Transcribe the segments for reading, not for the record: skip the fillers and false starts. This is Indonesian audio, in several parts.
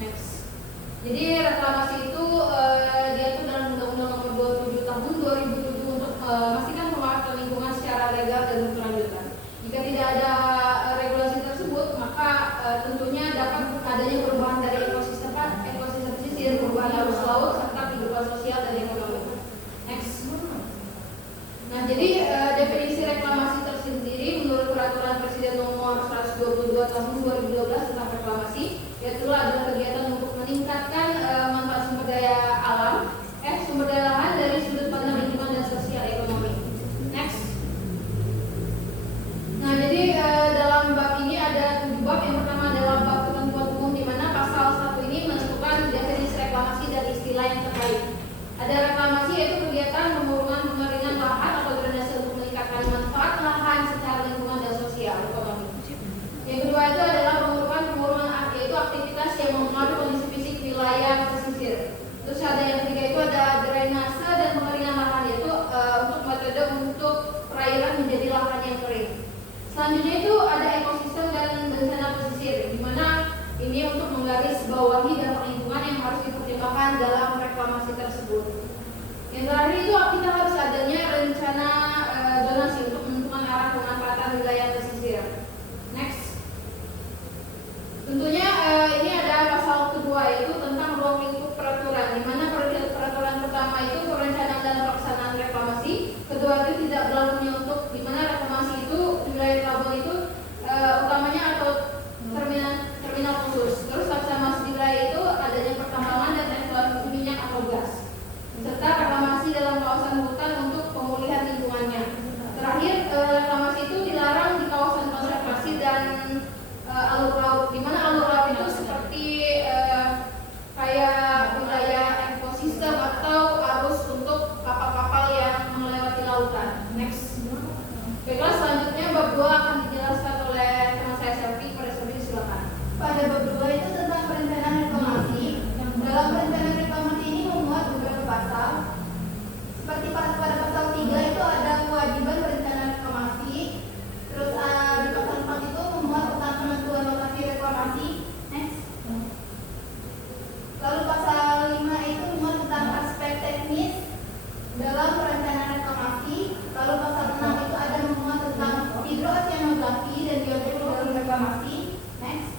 Next. Jadi reklamasi itu dia itu dalam Undang-Undang Nomor 27 Tahun 2007 untuk memastikan pemanfaatan lingkungan secara legal dan berkelanjutan. Jika tidak ada regulasi tersebut, maka tentunya dapat adanya perubahan dari ekosistem pesisir, perubahan arus laut, serta kehidupan sosial dan ekonomi. Next. Nah, jadi definisi reklamasi tersendiri menurut Peraturan Presiden Nomor 122 Tahun 2012 tentang reklamasi, yaitu adalah kegiatan untuk meningkatkan manfaat sumber daya alam, sumber daya lahan dari sudut pandang lingkungan dan sosial ekonomi. Next. Nah, jadi dalam bab ini ada 7 bab. Yang pertama adalah bab ketentuan umum, di mana pasal 1 ini menentukan definisi reklamasi dan istilah yang terkait. Ada reklamasi yaitu kegiatan pemurungan pengeringan lahan atau drainase untuk meningkatkan manfaat lahan secara lingkungan dan sosial ekonomi. Yang kedua itu adalah pemurungan yaitu aktivitas yang mempengaruhi kondisi fisik wilayah pesisir. Terus ada yang ketiga itu ada drainase dan pengeringan lahan, yaitu untuk metode untuk perairan menjadi lahan yang kering. Selanjutnya itu ada ekosistem dan bencana pesisir, di mana ini untuk menggaris bawahi dampak lingkungan yang harus dipertimbangkan dalam reklamasi tersebut. Yang terakhir itu kita harus adanya rencana zonasi untuk menentukan arah pemanfaatan wilayah pesisir. Next. Tentunya ini ada pasal kedua, yaitu tentang ruang lingkup peraturan, di mana peraturan pertama itu perencanaan dan pelaksanaan reklamasi. Kedua itu tidak berlakunya untuk di mana reklamasi itu wilayah pelabuhan itu utamanya atau terminal khusus. Terus reklamasi di wilayah itu adanya pertambangan dan eksploitasi minyak atau gas, serta reklamasi dalam kawasan hutan untuk pemulihan lingkungannya. Terakhir, reklamasi itu dilarang di kawasan konservasi dan alur laut, di mana alur laut itu seperti kayak wilayah ekosistem atau arus untuk kapal-kapal yang melewati lautan. Next. Baiklah, selanjutnya bab 2 akan dijelaskan oleh teman saya Selvi. Pada Selvi, silakan. Pada bab 2 itu tentang perencanaan reklamasi. Dalam perencanaan reklamasi ini memuat beberapa pasal. Seperti pada pasal 3 itu ada kewajiban perencanaan reklamasi. Terus di pasal 4 itu memuat tentang penentuan lokasi reklamasi. Next. Lalu pasal 5 itu memuat tentang aspek teknis dalam perencanaan reklamasi. Lalu pasal 6 itu ada memuat tentang hidroceanografi dan geoteknik dalam reklamasi. Next.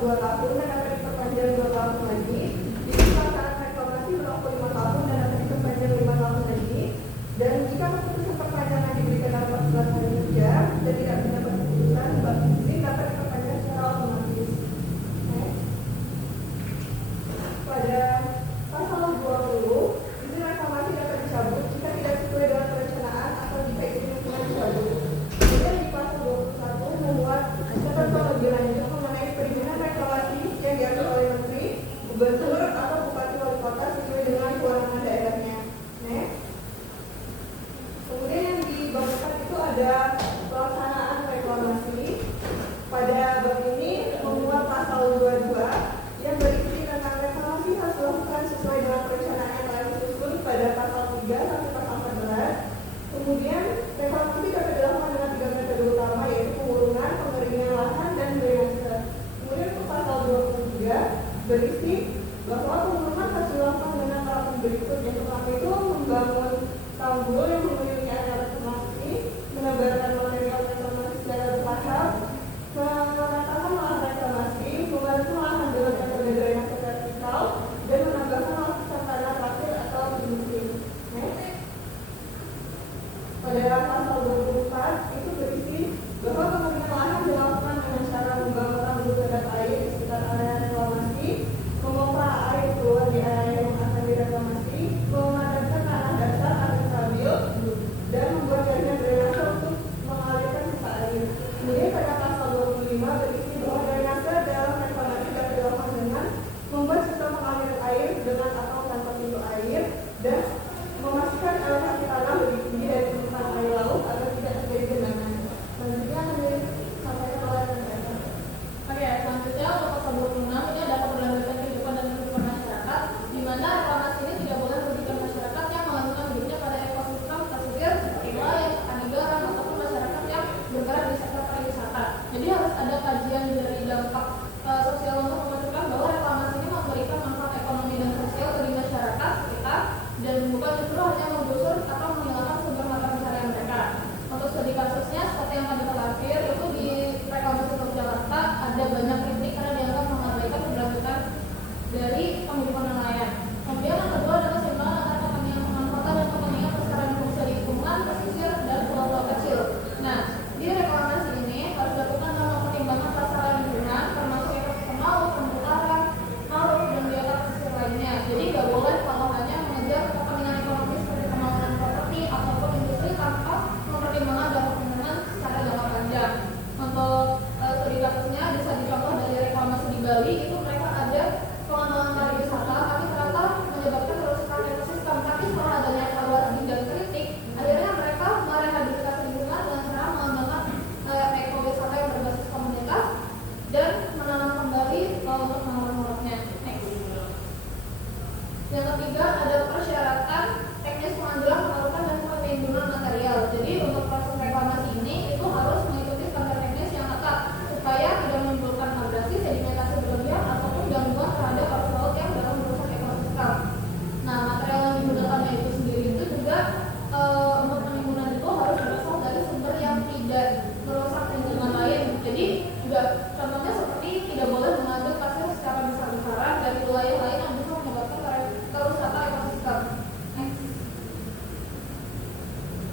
2 tahun dan akan diperpanjang 2 tahun lagi. Jadi pelaksanaan reklamasi berlaku 5 tahun dan akan diperpanjang 5 tahun lagi. Dan jika keputusan perpanjangan diberikan dalam 14 hari kerja dan tidak mendapat keputusan, izin dapat diperpanjang secara otomatis. Pada pasal 20, izin reklamasi dapat dicabut jika tidak sesuai dengan perencanaan atau jika izin lingkungan dicabut. Kemudian di pasal 21 memuat ketentuan lebih lanjut mengenai perizinan reklamasi yang diatur oleh menteri, gubernur, atau bupati wali kota sesuai dengan kewenangan daerahnya. Kemudian yang di bab 4 itu ada pelaksanaan reklamasi. Pada bab ini memuat pasal 22 yang berisi tentang reklamasi harus dilakukan sesuai dengan perencanaan yang telah disusun pada pasal 3 sampai pasal 14. Kemudian reklamasi dapat dilakukan dengan 3 metode utama, yaitu pengurungan, pengeringan lahan, dan drainase. Kemudian untuk pasal 23 berisi bahwa pengurungan harus dilakukan dengan tahapan berikut. Yang pertama itu membangun tanggul yang memiliki area reklamasi, menebarkan material reklamasi secara bertahap, meratakan lahan reklamasi, membantu lahan dengan metode drainase vertikal, dan menambahkan lapisan tanah pasir atau musim. Pada pasal 24 itu berisi bahwa penggunaan lahan dilakukan dengan cara membangun tanggul kedap air di sekitar area reklamasi, memompa air keluar di area yang akan direklamasi, memadamkan tanah dasar agar stabil, dan membuat jaringan drainase untuk mengalirkan sisa air. Kemudian pada pasal 25 berisi bahwa drainase dalam reklamasi dapat dilakukan dengan membuat sistem pengaliran air dengan atau tanpa pintu air dan memastikan elevasi tanah lebih tinggi dari permukaan air laut agar tidak terjadi genangan. Selanjutnya akan disampaikan oleh Renata. Oke, selanjutnya untuk pasal 26 ini ada keberlanjutan kehidupan dan kehidupan masyarakat, di mana reklamasi ini tidak boleh merugikan masyarakat yang melanjutkan hidupnya pada ekosistem pesisir seperti nelayan, petani garam, ataupun masyarakat yang bergerak di sektor pariwisata. Jadi harus ada kajian dari dampak sosial untuk menunjukkan bahwa reklamasi ini memberikan manfaat ekonomi dan sosial bagi masyarakat sekitar dan bukan justru hanya menggusur atau menghilangkan sumber mata pencaharian mereka. Untuk studi kasusnya seperti yang tadi terlampir itu di reklamasi Teluk Jakarta ada banyak kritik karena dianggap mengabaikan keberlanjutan dari penghidupan nelayan. Kemudian yang kedua adalah keseimbangan antara kepentingan pemanfaatan dan kepentingan pelestarian fungsi lingkungan, pesisir, dan pulau-pulau kecil. Nah, di reklamasi ini harus dilakukan dalam pertimbangan pelestarian lingkungan, termasuk ekosistem laut, terumbu karang, mangrove, dan biota pesisir lainnya. Jadi nggak boleh kalau hanya mengejar kepentingan ekonomi seperti pembangunan properti ataupun industri tanpa mempertimbangkan dampak lingkungan secara jangka panjang. Untuk studi kasusnya bisa dicontoh dari reklamasi di Bali, itu mereka ada pengembangan pariwisata tapi ternyata menyebabkan kerusakan ekosistem. Tapi setelah adanya evaluasi dan kritik, akhirnya mereka merehabilitasi lingkungan dengan cara mengembangkan ekowisata yang berbasis komunitas dan menanam kembali untuk mangrove-nya. Yang ketiga ada persyaratan teknis pengambilan, pengarukan, dan perlindungan material. Jadi untuk proses reklamasi ini itu harus mengikuti standar teknis yang ketat supaya tidak menimbulkan abrasi, sedimentasi berlebihan ataupun gangguan terhadap arus laut yang dalam merusak ekosistem. Nah, material yang digunakan itu sendiri itu juga untuk penimbunan itu harus berasal dari sumber yang tidak merusak lingkungan lain. Jadi juga contohnya seperti tidak boleh mengambil pasir secara besar-besaran dari wilayah lain yang bisa menyebabkan kerusakan ekosistem.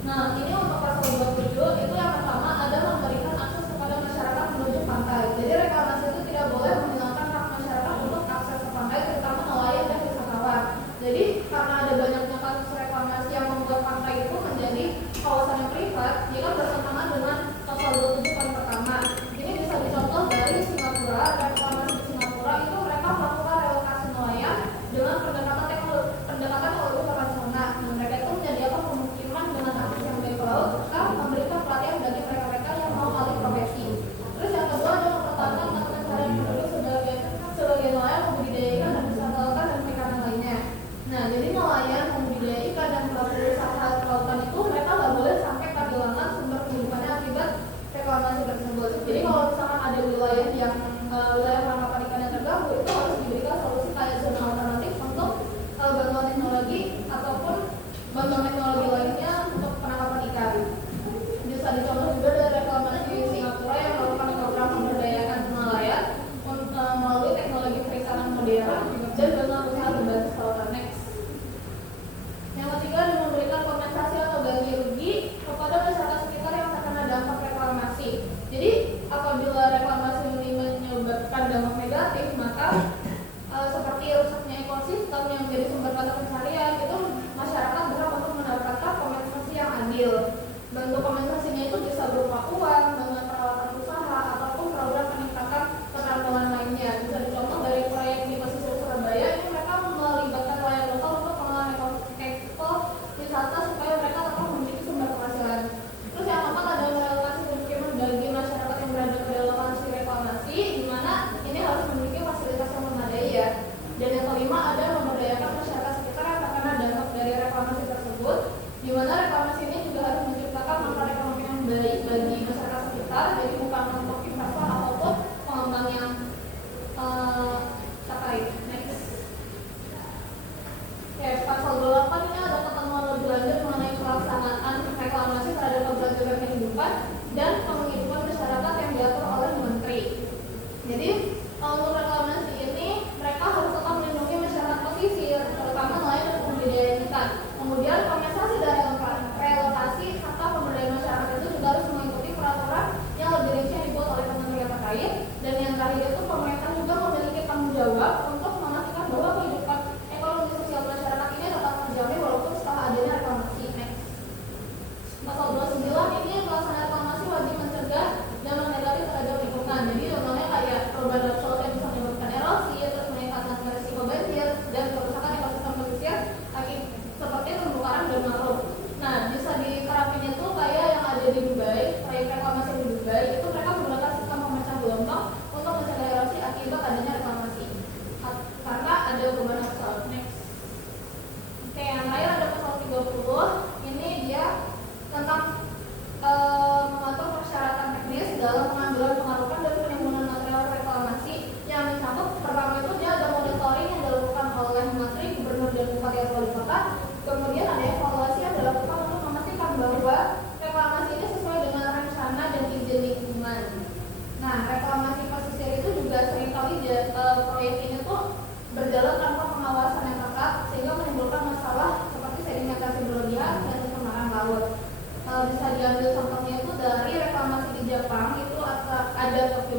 Nah, ini untuk pasal 27 itu yang pertama adalah memberikan akses kepada masyarakat menuju pantai. Jadi reklamasi itu tidak boleh menghilangkan hak masyarakat untuk akses ke pantai, terutama nelayan dan wisatawan. Jadi karena ada banyaknya kasus reklamasi yang membuat pantai itu menjadi kawasan yang privat, jika bertentangan dengan pasal 27 poin pertama. Ini bisa dicontoh dari Singapura. Reklamasi di Singapura itu mereka melakukan relokasi nelayan dengan pendekatan yang lebih terancana. Nah, mereka itu menyediakan pemukiman dengan akses yang baik ke laut, serta memberikan pelatihan bagi mereka-mereka yang mau alih profesi. Terus yang kedua adalah mempertahankan mata pencaharian penduduk sebagai nelayan, membudidaya ikan, dan wisata lautan dan perikanan lainnya. Nah, jadi nelayan, membudidaya ikan, dan pelaku usaha kelautan itu mereka nggak boleh sampai kehilangan sumber kehidupannya akibat reklamasi tersebut. Jadi kalau misalkan ada wilayah yang wilayah penangkapan ikan yang terganggu, itu harus diberikan solusi kayak zona alternatif untuk bantuan teknologi ataupun bantuan teknologi lainnya untuk penangkapan ikan. Di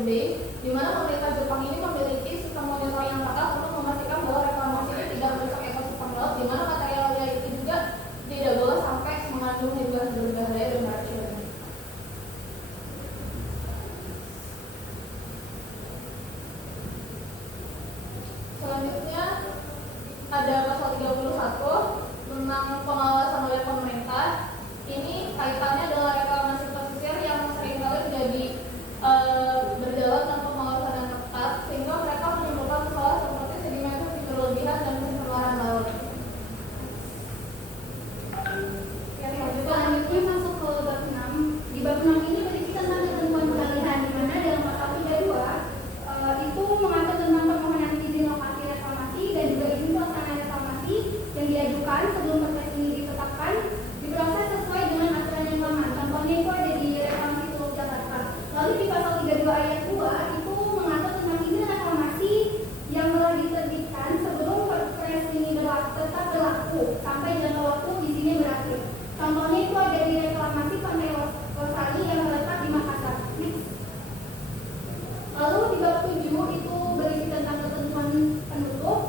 B, di mana pemerintah Jepang ini memiliki sistem monitoring yang ketat untuk memastikan bahwa reklamasi ini tidak merusak ekosistem laut, di mana materialnya itu juga tidak boleh sampai mengandung gas berbahaya dan beracun. Selanjutnya ada pasal 31 tentang pengawasan oleh pemerintah. Ini kaitannya adalah reklamasi pesisir yang seringkali menjadi berjalan tanpa pengawasan yang ketat, sehingga mereka menimbulkan masalah seperti sedimentasi berlebihan dan pencemaran laut. Selanjutnya masuk ke bab 6. Di bab 6 ini berisi tentang ketentuan pengalihan, di mana dalam pasal 32 itu mengatur tentang permohonan izin lokasi reklamasi dan juga izin pelaksanaan reklamasi yang diajukan sebelum perpres ini ditetapkan diproses sesuai dengan aturan yang lama. Contohnya itu ada di reklamasi Teluk Jakarta. Lalu di pasal 32 ayat 2 itu mengatur tentang izin reklamasi yang telah diterbitkan sebelum perpres ini tetap berlaku sampai jangka waktu izinnya berakhir. Contohnya itu ada di reklamasi Pantai Losari yang terletak di Makassar. Next. Lalu di bab 7 itu berisi tentang ketentuan penutup.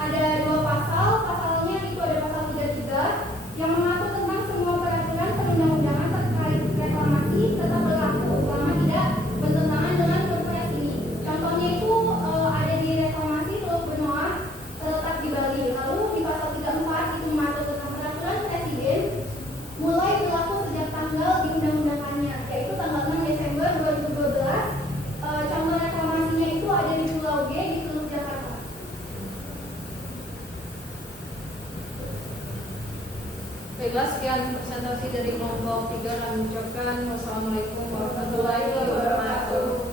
Ada dua pasal, pasalnya itu ada pasal 33 yang mengatur tentang semua peraturan perundang-undangan terkait reklamasi tetap berlaku selama tidak bertentangan dengan perpres ini. Contohnya itu ada di reklamasi Teluk Benoa terletak di Bali. Lalu di pasal 34 itu mengatur tentang peraturan presiden mulai berlaku sejak tanggal diundang-undangkannya, yaitu tanggal 6 Desember 2012. Contoh reklamasinya itu ada di Pulau G di Teluk Jakarta. Baiklah, sekian presentasi dari kelompok 3. Kami ucapkan wassalamualaikum warahmatullahi wabarakatuh.